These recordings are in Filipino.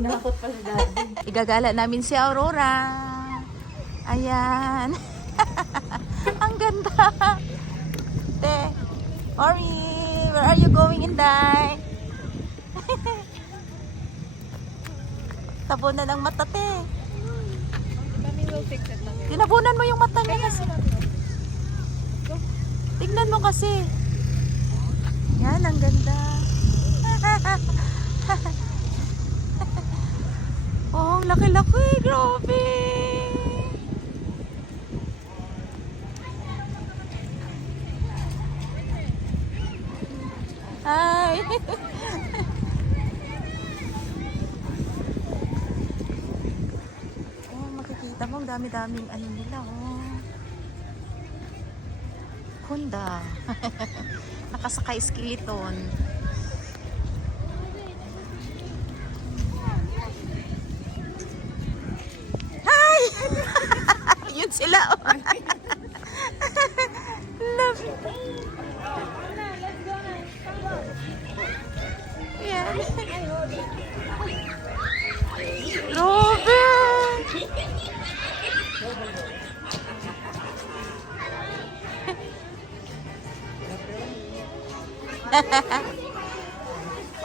Nakakot pala dati. Igagala namin si Aurora. Ayan. Ang ganda. Te, Ori, where are you going, Inday? Tabunan ng mata, te. Kami will fix it lang. Tinabunan mo yung mata niya kasi. Tignan mo kasi. Yan, ang ganda. Oh, ang laki-laki. Grabe. Hi. Oh, makikita mo ang dami-daming ano nila, oh. Honda. Nakasakay skeleton. Hi! Yun sila, oh. Love it. Yan. Robert!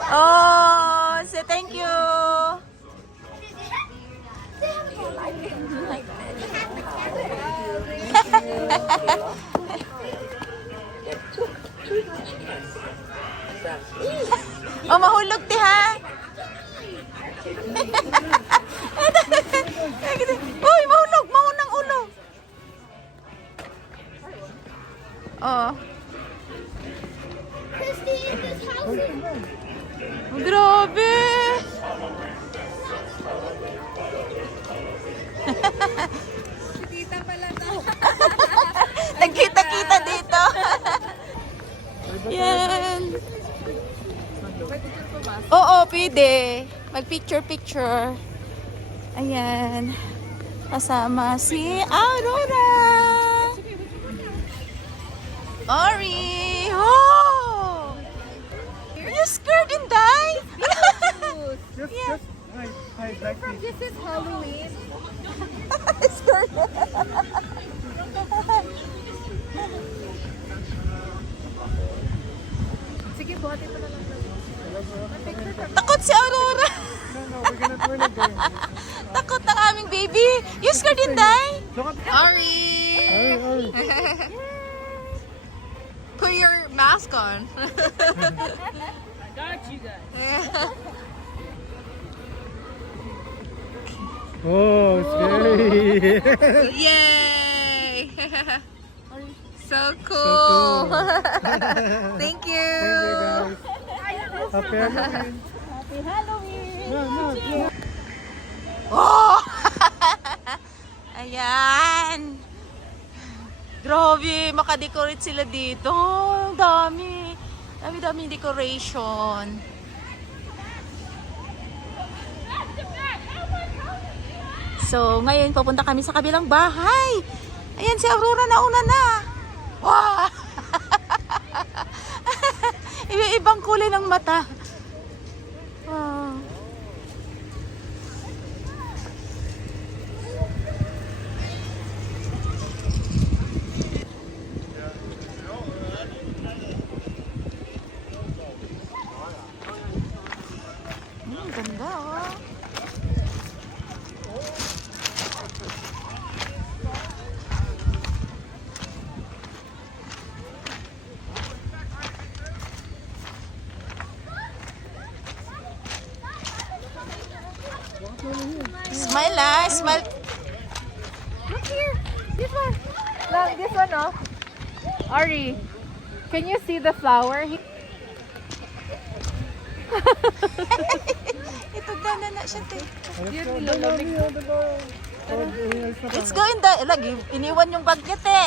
Oh, say thank you. Oh, mahulog ti ha. Uy, mahulog, mahunang ulo. Oh. Grabe! Kita pala to. Nagkita-kita dito. Yan. Oo, pwede. Mag-picture-picture. Ayan. Kasama si Aurora. Ori! Oh! You scared and die? Just hide back. This is Halloween. Scared. Sige, buhatin mo na lang. Takot si Aurora. No, we're gonna do it again. Takot ang aming baby. You scared and die? Look at Ori! Put your mask on. I got you guys. Oh, scary. Yay! So cool. Thank you. Happy Halloween. Happy Halloween! No. Oh! Ayan. Grabe, makadecorate sila dito. Ang dami. Dami-daming decoration. So, ngayon pupunta kami sa kabilang bahay. Ayan si Aurora, nauna na. Wow! Iba-ibang kulay ng mata. Wow. Ganda, oh. Smile, ah. Smile. Look here! This one! Look, this one, oh. Ari, can you see the flower? Ito na siya, te. Yun, nilalamig. Let's go in the... Lagi, iniwan yung bag niya, te.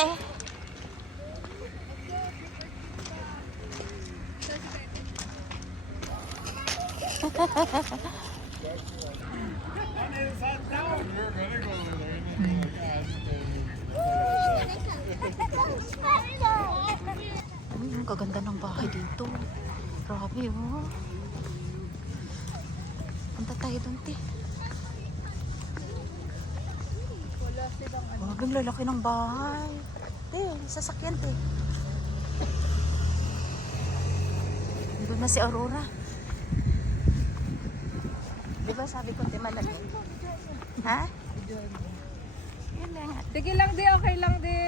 Ang kaganda ng bahay dito. Grabe, oh. Punta tayo doon, te. Wala silang ano. Oh, ang lalaki ng bahay. Te, sasakyan, te. Doon na si Aurora. Di ba sabi ko, te, malaki? Ha? Yun lang. Sige lang di, okay lang di.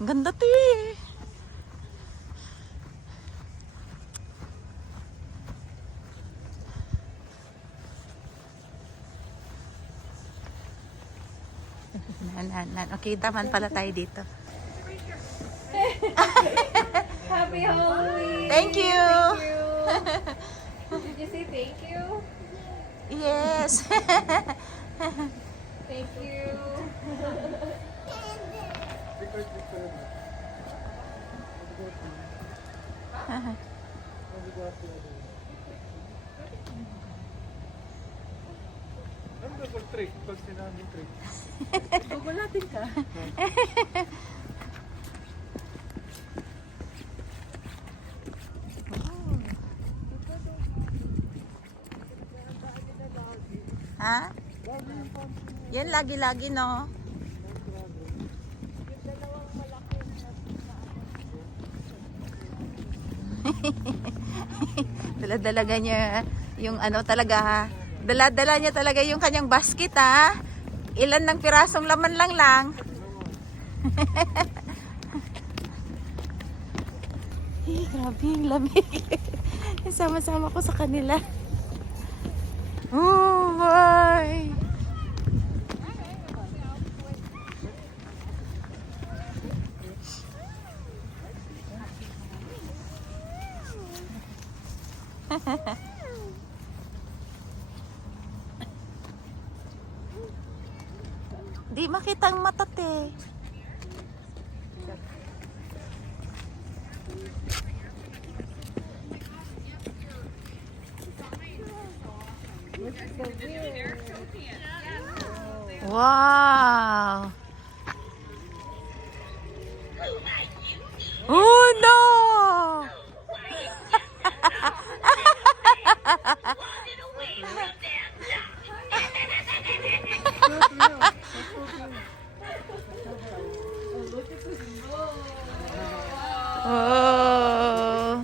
Ang ganda, te. Okay, taman pala tayo dito. Happy Halloween! Thank you. Did you say thank you? Yes. Thank you. Ano ba pag trick? Pag sinabing trick. Google natin ka. Ha? Yan lagi-lagi, no? Dala-dalaga niya yung ano talaga, ha? Dala-dala niya talaga yung kanyang basket, ha? Ilan ng pirasong laman lang. Grabe yung lamig. Sama-sama ko sa kanila. Oh my! Di makita ang mata, te. Wow! Oh no! Oh!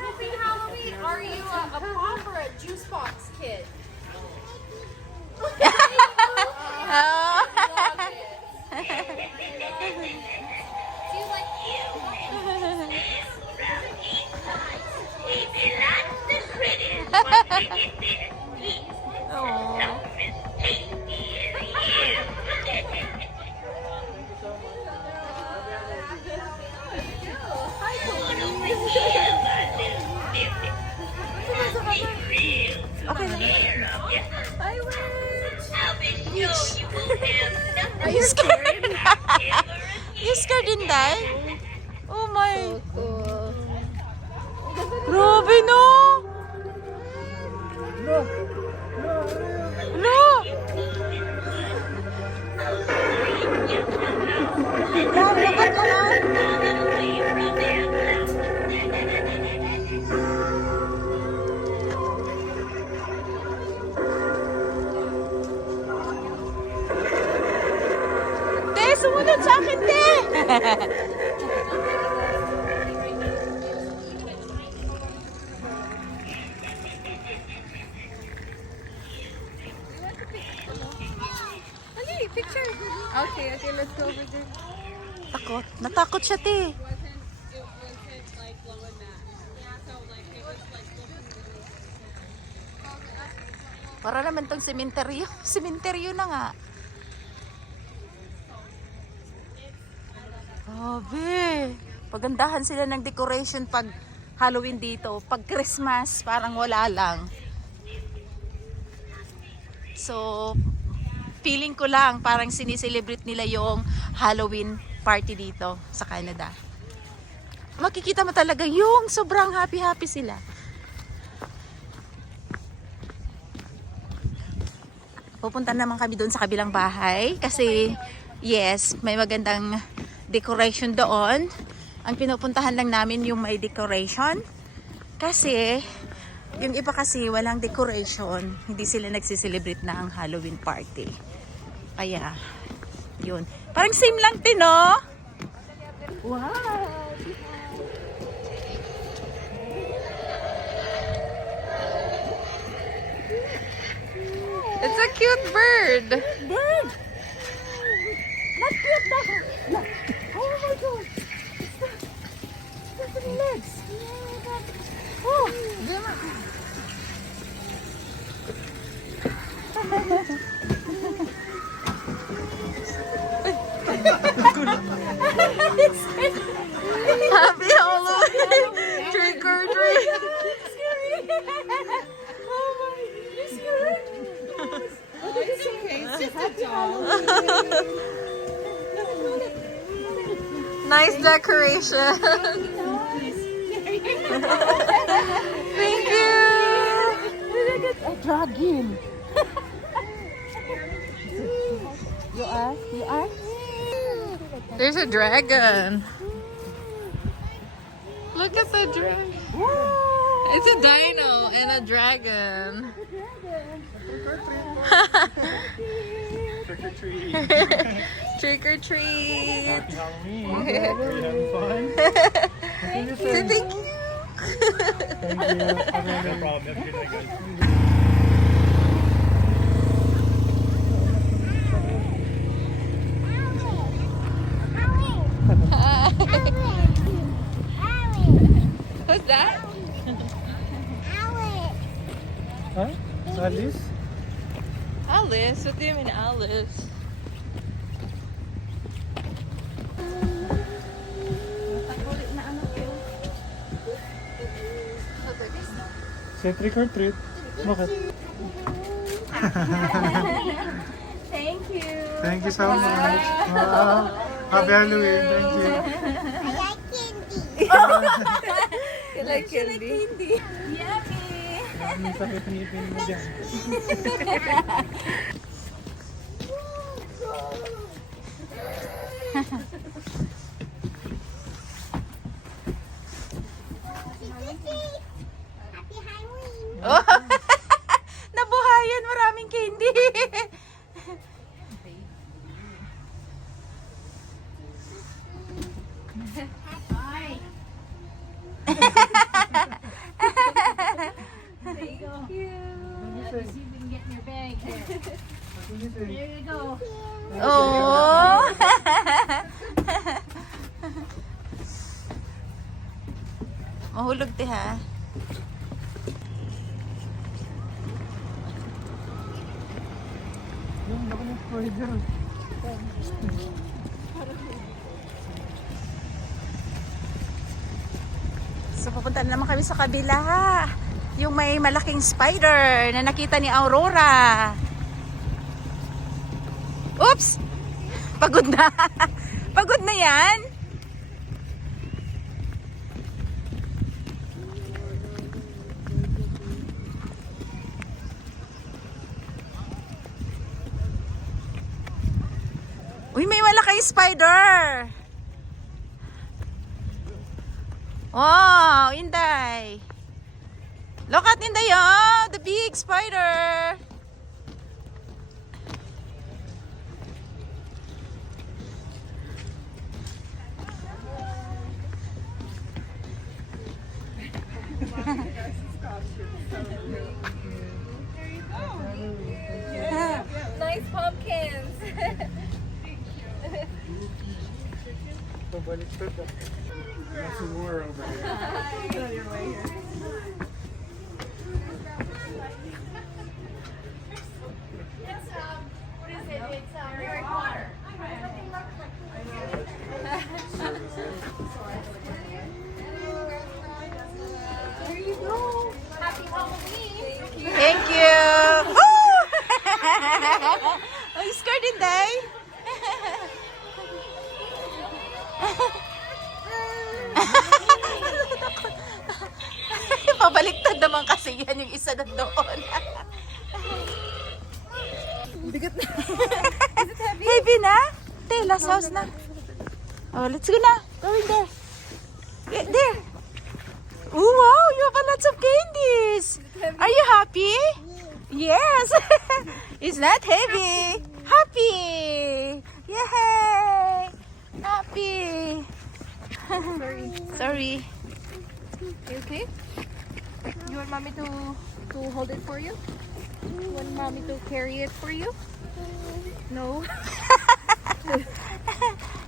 Happy Halloween! Are you a pop or a juice box kid? Do you like Okay lang. I wish! Are you scared? You scared, Inday? Oh my. Cool. Grabe, no? No! Grabe, lakat mo na. Te, sumunod sa akin, te! Dali, picture. Okay, let's go over there. Takot. Natakot siya, te. Para naman tong sementeryo. Sementeryo na nga. Grabe. Pagandahan sila ng decoration pag Halloween dito. Pag Christmas, parang wala lang. So, feeling ko lang parang sinicelebrate nila yung Halloween party dito sa Canada. Makikita mo talaga yung sobrang happy-happy sila. Pupunta naman kami doon sa kabilang bahay kasi Yes, may magandang decoration doon. Ang pinupuntahan lang namin yung may decoration. Kasi, yung iba kasi walang decoration. Hindi sila nagsiselebrate na ang Halloween party. Kaya, yun. Parang same lang din, no? Wow! It's a cute bird. Bird! Not cute daw. Look. Oh my God. It's the legs. Oh, Happy Halloween! Trick or treat! Nice decoration. Thank you. a dragon. You are? You are? There's a dragon. Look at the dragon. It's a dino and a dragon. Trick or treat. Trick or treat. Happy Halloween. Are you having fun? Thank you. Thank you. No problem. Have a good night, guys. Who's that? Huh? Alice? Alice? What do you mean Alice? Say trick or treat. Bakit? Thank you. Thank you so much. Wow. Happy Halloween. Thank you. You like candy? Ang sakit-ngipin mo dyan. Oh. Nabuhayan, maraming candy. Thank you. Oh. Mahulog te ha. Yung baka ng spider. So pupunta na naman kami sa kabila. Yung may malaking spider na nakita ni Aurora. Oops! Pagod na. Pagod na yan. Uy, may malaking spider. Wow, Inday. Look at Inday, oh, the big spider. Nice pumpkins. Pabaliktad ah. There's a war over here. Thank you. Woo! Oh, you scared Inday? Pabaliktad naman kasi yan yung isa na doon. Bigat na. Heavy na? Te. last house na. Oh, let's go na. Going there. There. Oh, wow, you have lots of candies. Are you happy? Yes. It's not heavy. Happy. Yay. Happy. Sorry. You okay? You want mommy to hold it for you? You want mommy to carry it for you? No.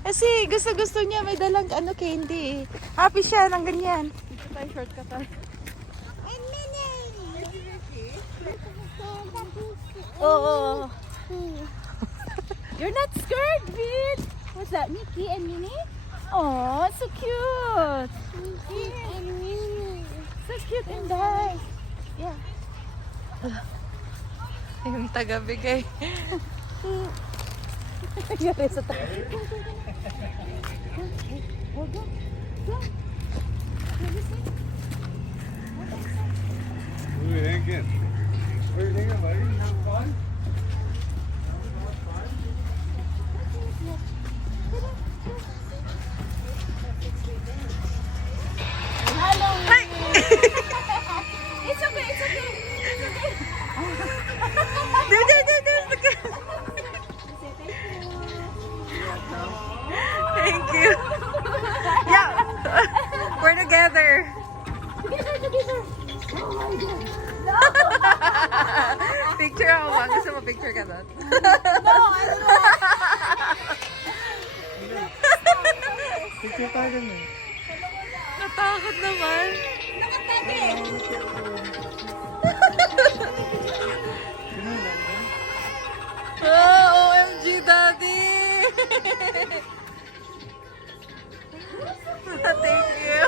Kasi gusto niya may dalang candy. Happy siya ng ganyan. Dito tayo shortcut tayo. Oo. You're not scared, Vin. What's that, Mickey and Minnie? Oh, so cute. So cute and nice. Yeah. Yung taga-bigay. Yari sa tayo. What are you thinking? What are you thinking, buddy? You having fun? It's okay, it's okay. There's the cat. Thank you. Yeah. We're together. Together. Oh my God. Picture ako ba? Gusto mo picture ka doon? No, I don't know. Picture tayo dun eh. Natakot naman. Oh, OMG, Daddy! Thank you.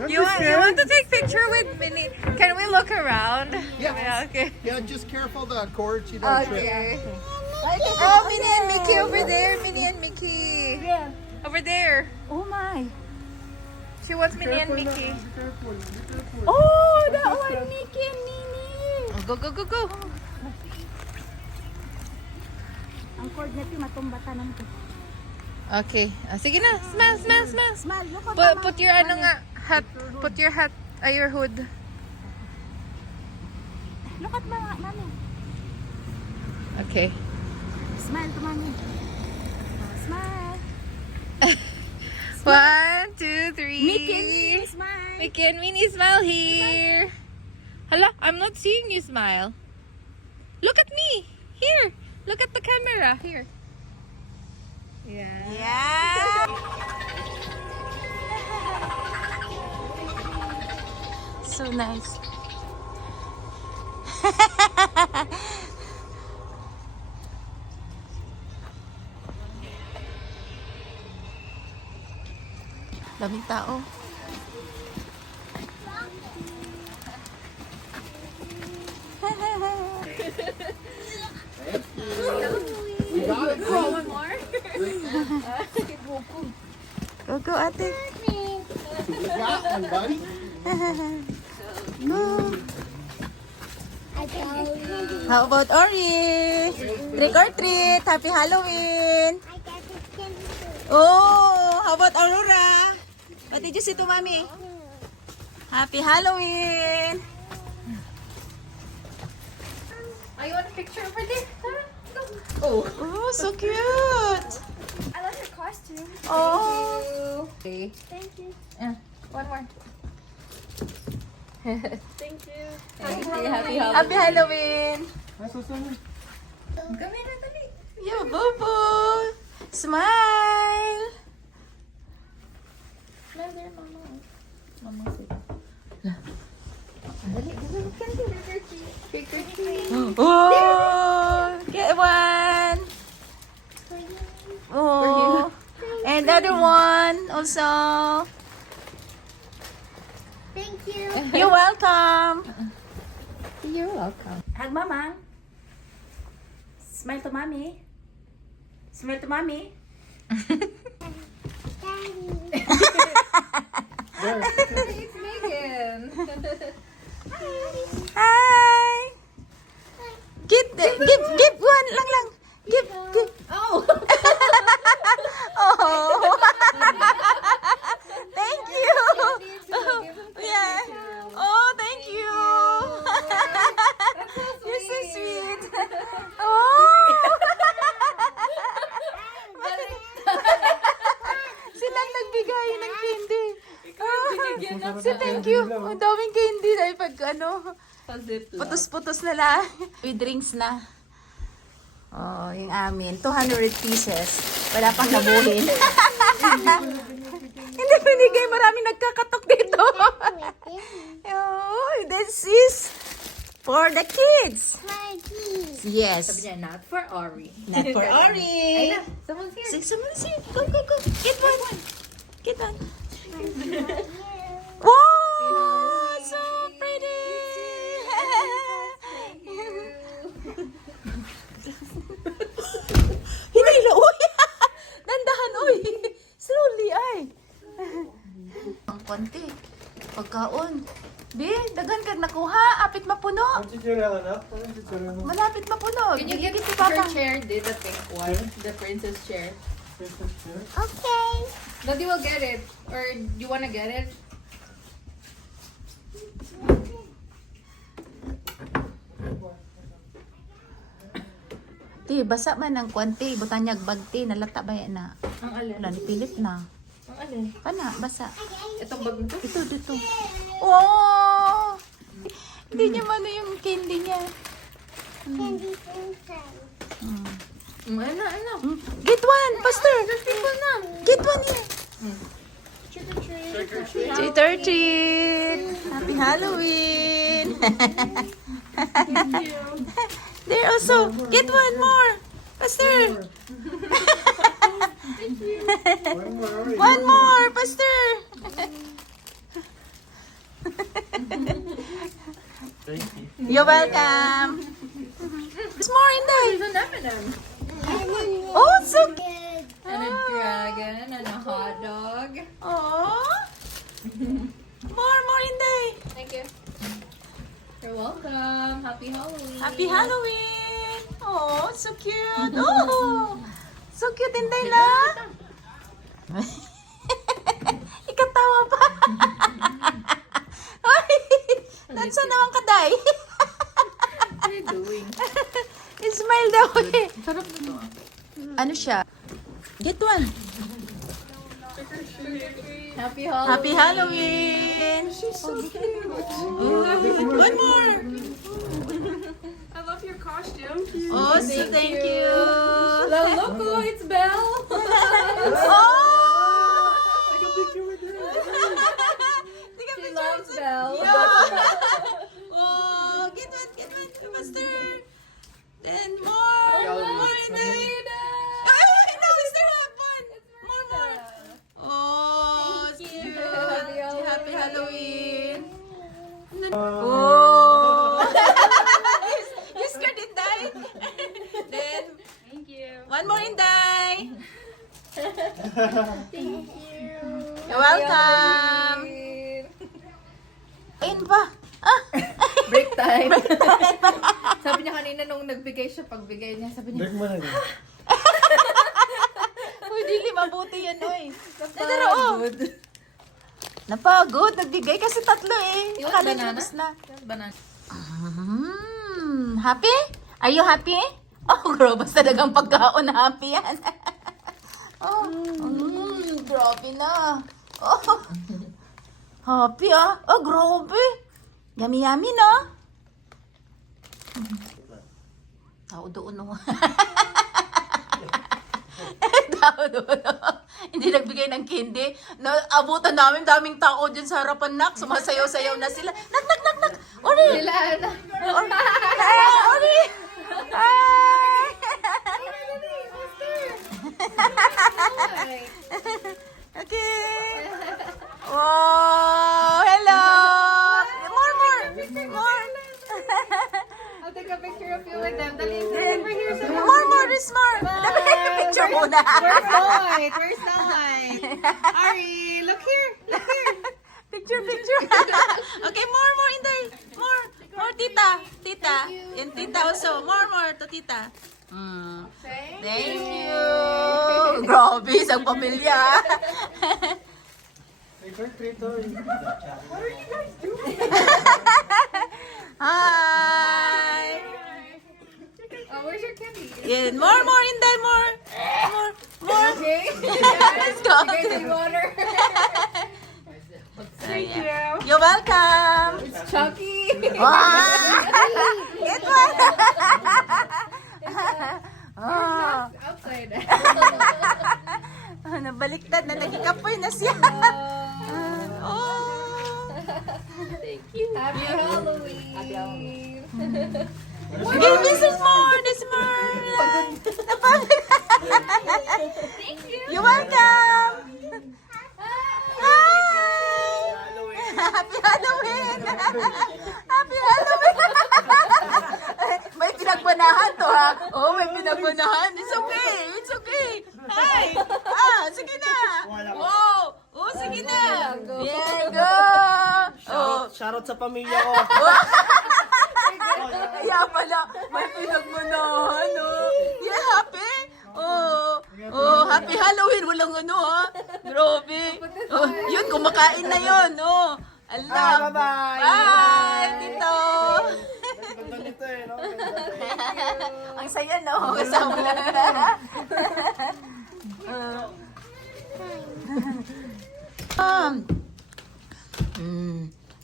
Don't You be want scared. to take picture with Minnie? Can we look around? Yeah. Okay. Yeah, just careful the cord. She don't trip. Okay. Oh, Minnie and Mickey over there. Minnie and Mickey. Yeah. Over there. Oh my. She wants Minnie and Careful na. Mickey. Be careful. Be careful. Oh, that one, Mickey and Minnie. Oh, go, go, go, go. Ang cord na ito, matumbatan ng ito. Okay. Sige na. Smile, smile, smile. Smile, look at Put your hat. Put your hat. Your hood. Look at mommy. Okay. Smile to mommy. Smile. 1, 2, 3. Mickey and Minnie, smile. Mickey and Minnie, smile here. Hala, I'm not seeing you smile. Look at me. Here. Look at the camera. Here. Yeah. Yeah. So nice. Daming tao. We got it. One more. Go, go, ate. We got one, buddy. Go. How about Ori? Trick or treat. Happy Halloween. Oh, how about Aurora? What did you say to mommy? Happy Halloween. Oh, you want a picture over there? Tara, go. Oh, so cute. I love your costume. Oh. Thank you. One more. Thank you. Happy Halloween. Nasa saan? Come here, dali. Yo, Bobo. Smile. Smile there, mama. Mama, sit. Trick or treat. Oh, get one. Oh, and the other one also. Thank you. You're welcome. You're welcome. Hug mama. Smile to mommy. Smile to mommy. There. It's Megan. Hi. Give one lang. Give. Say thank you. Ang daming candy na pag ano. Putos-putos na lang. With drinks na. Oh, yung amin. 200 pieces. Wala pang nabuhin. Hindi binigay. Maraming nagkakatok dito. Oh, this is for the kids. Yes. Sabi niya, not for Ori. Not for Ori. Someone's here. Someone's here. Go, go, go. Get one. Get one. Wow! So pretty! Hinila, uy! Dandahan, uy! Slowly, ay! Ang konti. Pagkaon. Be, dagan kag nakuha. Apit mapuno. Ang chichira ka na? Ang chichira mo? Malapit mapuno. Can you get Gigit si her Papa. chair? Did the pink one? The princess chair. Okay. Daddy will get it. Or you wanna get it? Ti, basa man ang kwanti. Butanyag bagti. Nalata ba yan na? Ang alin? Wala, pilit na. Ang alin? Pana, basa. Itong bag nito? Ito, dito. Oh! Hindi niya mano yung candy niya. Ano? Get one, Pastor. Get one here. Trick or treat. Trick or treat. Happy Halloween. There also. Get one more. Pastor. One more, Pastor. Thank you. You're welcome. There's more in there. There's an M&M. Oh, so cute. And a dragon and a hot dog. Oh. More in there. Thank you. You're welcome. Happy Halloween. Happy Halloween. Oh, so cute. Oh. So cute, Inday la. Ikatawa pa. Ay, dansa naman ka, Day. What are you doing? Smile daw eh. Sarap na to. Ano siya? Get one. Happy Halloween. Happy Halloween. One more. I love your costume. Oh, so thank you. Loco, it's Belle. Oh! Take a picture with her. Take a She picture. loves Belle. Oh, get one, Master. Then more in there. Ay, no, Mr. Have one. More. Oh, it's cute. Happy Halloween. Oh. You scared it, Day? Then, Thank you. one more in Day. Thank you. You're welcome. Ayun pa. Ah. Break time. Sabi niya kanina nung nagbigay siya, pagbigay niya, sabi niya, Break mo na niya. Uy, dili, mabuti yan, oy. Pero, oh. Napagod. Nagbigay kasi tatlo eh. You want Akala banana? labas na. banana. Happy? Are you happy? Oh, bro, basta dagang pagkaon, happy yan. Oh, grabe na. Oh, happy ah. Oh, grabe. Yummy, no? Tao doon, no? Tao doon, no? Hindi nagbigay ng candy. Abutan namin, daming tao dyan sa harapan, nak. Sumasayaw-sayaw na sila. Nak. Ori! Sila, ano? Ori! Okay. Oh, hello. More. I'll take a picture of you with them. Dali, over here. More. There's more. Picture muna. Where's the light? Where's the light? Ari, look here. Picture. Okay, more in there. More, tita. And tita also. More to tita. Thank you. Grabe, isang pamilya. Trick or treat, oy. Hi. Oh, where's your candy? Yeah, more in there, more. Okay. Let's go. You guys need water. Thank you. You're welcome. It's Chucky. Wow! It was. Oh, Outside. nabaliktad na nagikapoy na siya. Oh. Happy Halloween. Happy Halloween. Okay, this is more. This is more. Thank you. You're welcome. Hi. Happy Halloween. Happy Halloween. May pinagbanahan to ha. Oh, may pinagbanahan. It's okay. It's okay. Hi. Sige na. Wow. Oh, sige na. Yeah, go. Oh. Shoutout sa pamilya ko. Kaya pala, may pinagmanahan, oh. Yeah, happy? Oh, happy Halloween. Walang ano, ha? Grabe. Oh, yun, kumakain na yun, oh. Allah. Bye-bye. Bye, Tito. Ganda nito eh, no? Ang saya, no? Kasama na.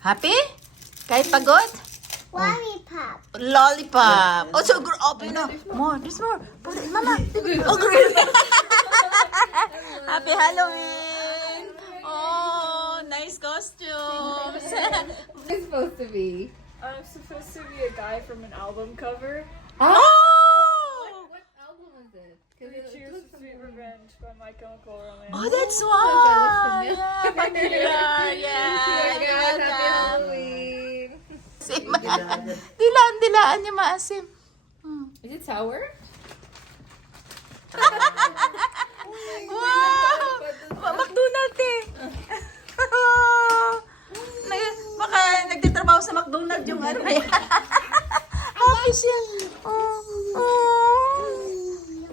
Happy? Kahit pagod? Lollipop. Lollipop. Oh, so open na. More. There's more. Put it, Mama. Oh, great. Happy Halloween. Oh, nice costumes. It's supposed to be. I'm supposed to be a guy from an album cover. Oh! What album is it? Three Cheers to Sweet Revenge by My Chemical Romance. Oh, that's why. familiar. Yeah, familiar. Yeah. Happy Welcome. Halloween. Sim. Dilaan niya maasim. Is it sour? Wow! McDonald's eh. Baka nagtitrabaho sa McDonald's yung ano yan. Happy siya.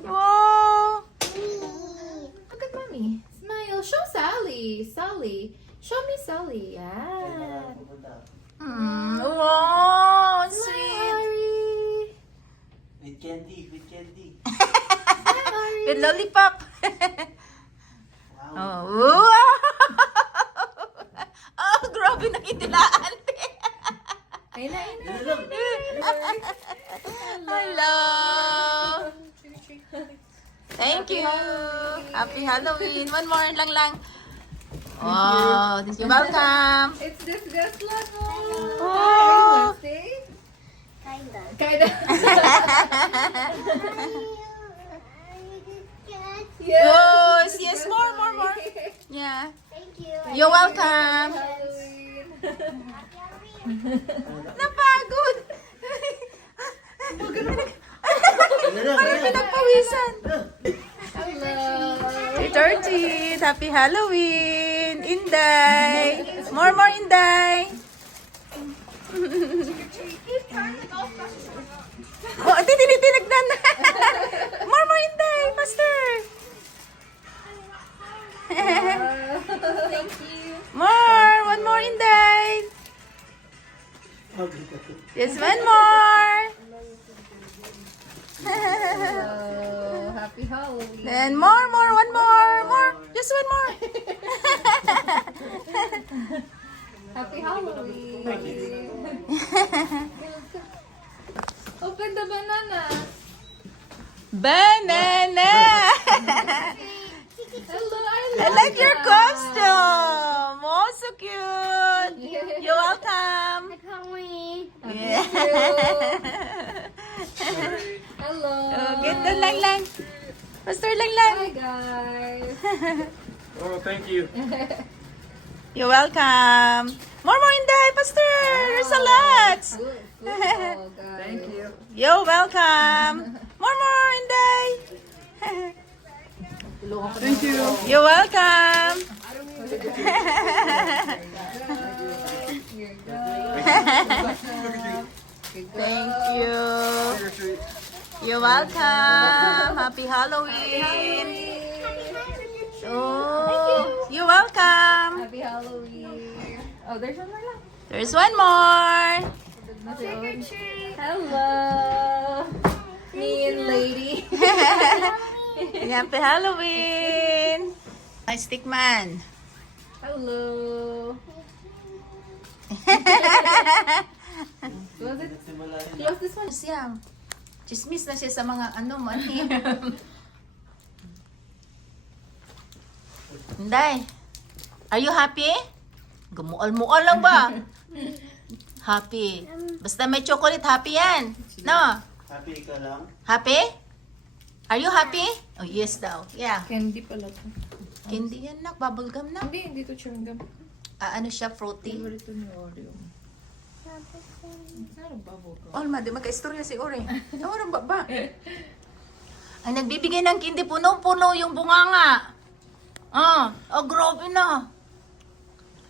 Wow! Look at mommy. Smile. Show Sally. Sally. Show me Sally. Yeah. Wow! Sweet. With candy, with candy. With lollipop. Oh, wow! Oh, grabe na itilaan. Ayun na. Hello! Thank you! Happy Halloween! One more lang. Oh, you're welcome! It's this level. Oh! Kinda. Yes, more. Yeah. Thank you. You're welcome! Halloween. Napagod! Parang pinagpawisan. Hello. Hey, 13th! Happy Halloween! Inday! More, Inday! Oh, tinitinignan na! More, Inday! Faster! Thank you. More! One more, Inday! Yes, one more! Oh, happy Halloween. Then more, one more! Just one more! Happy Halloween. Open the banana. Banana! Hello, I like your costume! Oh, so cute! You're welcome! Halloween. Yeah. Hello. Oh, get the lang. Pastor lang. Hi guys. Oh, thank you. You're welcome. More Inday, Pastor. There's a lot. Good football, guys. Thank you. You're welcome. More Inday. Thank you. You're welcome. Thank you. You're welcome. Happy Halloween. Oh, you're welcome. Happy Halloween. Oh, there's one more lang. There's one more. Hello. Mean lady. Happy Halloween. Hi, Stickman. Hello. Close it. Close this one. Siya. Chismis na siya sa mga ano man. Inday, are you happy? Gumual-mual lang ba? Happy. Basta may chocolate, happy yan. No? Happy ka lang? Happy? Are you happy? Oh, yes daw. Yeah. Candy pala to. Hindi yan nak, bubblegum na. Hindi to chewing gum. Ano siya, fruity. Favorite ni Oreo. Sarang bubble gum. Olma, di magka-istorya si Ore. Orang baba. Ang nagbibigay ng candy, punong-puno yung bunganga. Oh, grabe na.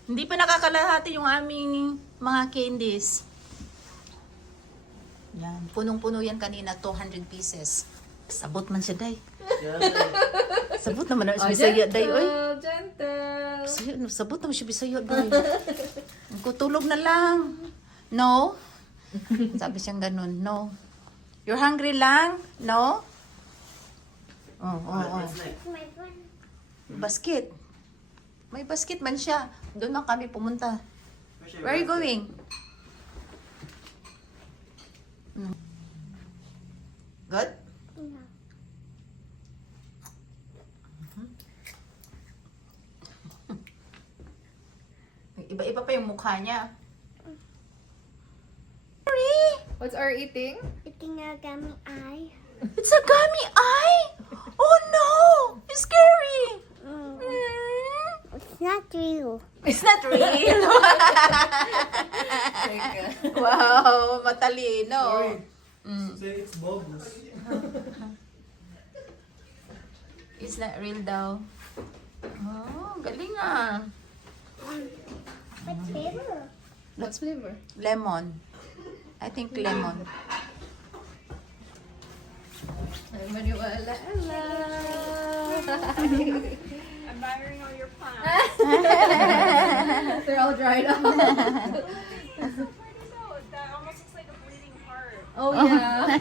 Hindi pa nakakalahati yung aming mga candies. Yan, punong-puno yan kanina, 200 pieces. Sabot man siya, day. Sabot naman na siya Bisaya, day, oy. Gentle. Sabot naman siya Bisaya, day. Kutulog na lang. No? Sabi siyang ganun, no. You're hungry lang? No? Oh. Basket. May basket man siya. Doon na kami pumunta. Where are you going? Good? Iba-iba pa yung mukha niya. What's our eating? Eating a gummy eye. It's a gummy eye! Oh no! It's scary! Mm. It's not real. It's not real! Wow, matalino. Say it's bubbles. It's not real daw. Oh, galing ah. What flavor? What's flavor? Lemon. I think lemon. Ay, maniwala. Admiring all your plants. They're all dried up. No, that almost looks like a bleeding heart. Oh, yeah.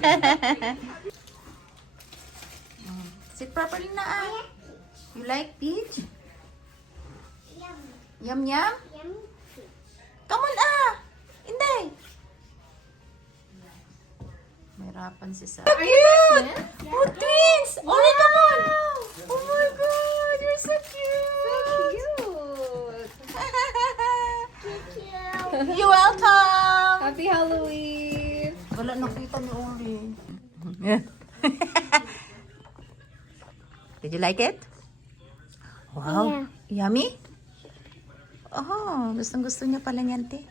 Sit properly na ah. You like peach? Yum. Yum yum? Yum. Come on ah! Inday! Mahirapan si Sa. So cute! Oh, twins! Oh, come on! Oh my God! You're so cute! Cute. You're welcome! Happy Halloween! Wala nakita ni Ori. Did you like it? Wow. Yummy? Oh, gustong-gusto niya pala niyan, te.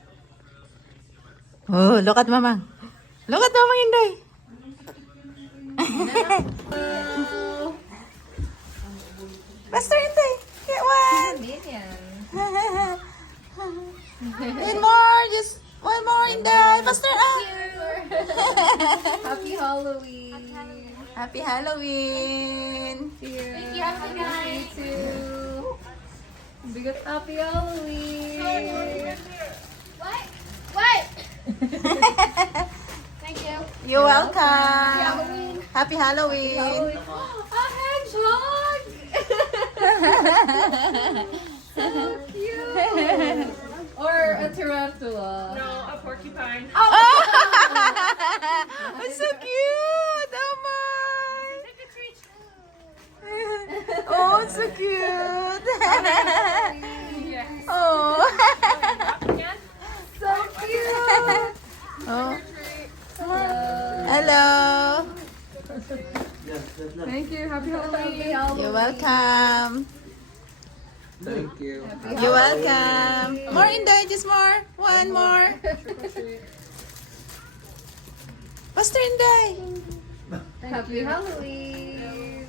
Oh, look at Mamang. Look at Mamang Inday. Pastor Inday, get one. Minion. One more, just one more Inday. Pastor, ah. Happy Halloween! Happy Halloween. Here. Thank you, guys. You too. Bigat Happy Halloween! What? What? Thank you. You're welcome. Halloween. Happy Halloween. A hedgehog! So cute! Or a tarantula. No, a porcupine. It's so cute. Oh my. Oh, it's so cute. Yes. Oh. Again? So cute! Oh. Hello. Thank you. Happy Halloween! You're welcome. Thank you. You're welcome. More Inday, just more. One more. Pastor Inday. Happy Halloween!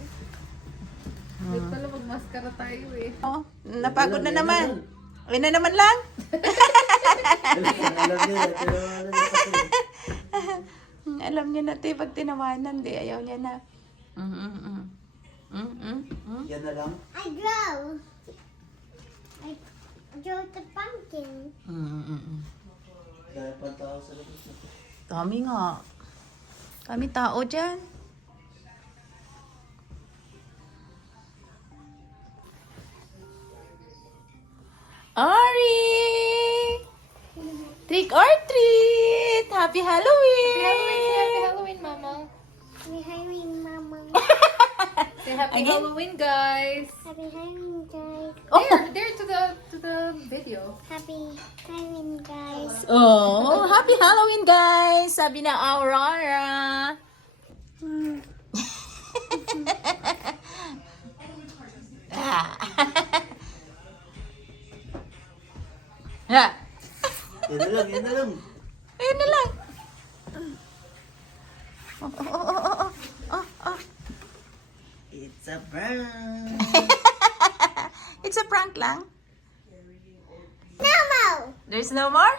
Ba't pala magmaskara tayo eh? Oh, napagod na naman. Ayun na naman lang. Alam niya na te, pag tinawanan, di ayaw niya na. Yan na lang. I draw. I drew the pumpkin. Dahil pa tao sa labas na. Kami nga. Kami tao dyan. Ari! or treat! Happy Halloween! Happy Halloween, Mama. Happy Halloween, Mama. Say happy Again? Halloween, guys. Happy Halloween, guys. Oh. There to the video. Happy Halloween, guys. Oh, happy Halloween, guys! Sabi na Aurora. Ah. Ha. Yan na lang, yan na lang. Ayun na lang. Oh, oh, oh, oh, oh, oh, oh. It's a prank. It's a prank lang. Mama! There's no more?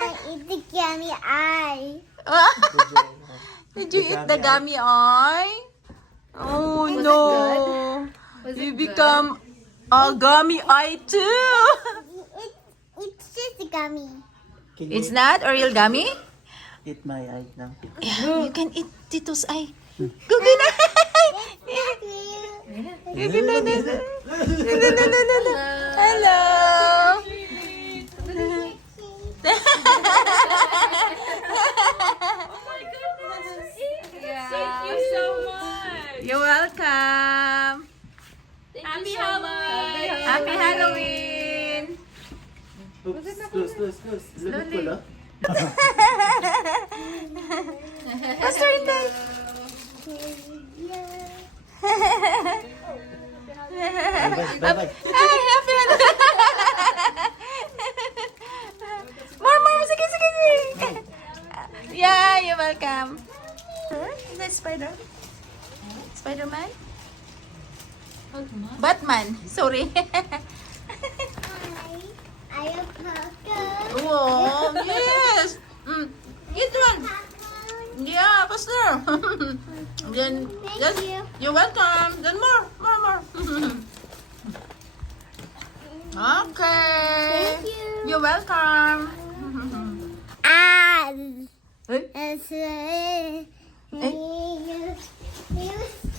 I eat the gummy eye. Did you eat the gummy eye? Oh no. Was You it become a gummy eye too. It's just a gummy. Can you It's not a real gummy? eat my eye now? Yeah, you can eat Tito's eye. Gugu na. Gugu na. Hello. Yeah. Thank you so much. You're welcome. Happy Halloween. Happy Halloween. Oops, close. Lagot ko lang. Pastor Inday. Bye-bye. Ay, happy Halloween. More. Sige. Yeah, you're welcome. Is that Spider? Spider-Man? Batman. Sorry. I am Parker. Oh, yes. Eat one. Yeah, Pastor. Then, Thank you. You're welcome. Then more. Okay. Thank you. You're welcome. Ah. Hey? It's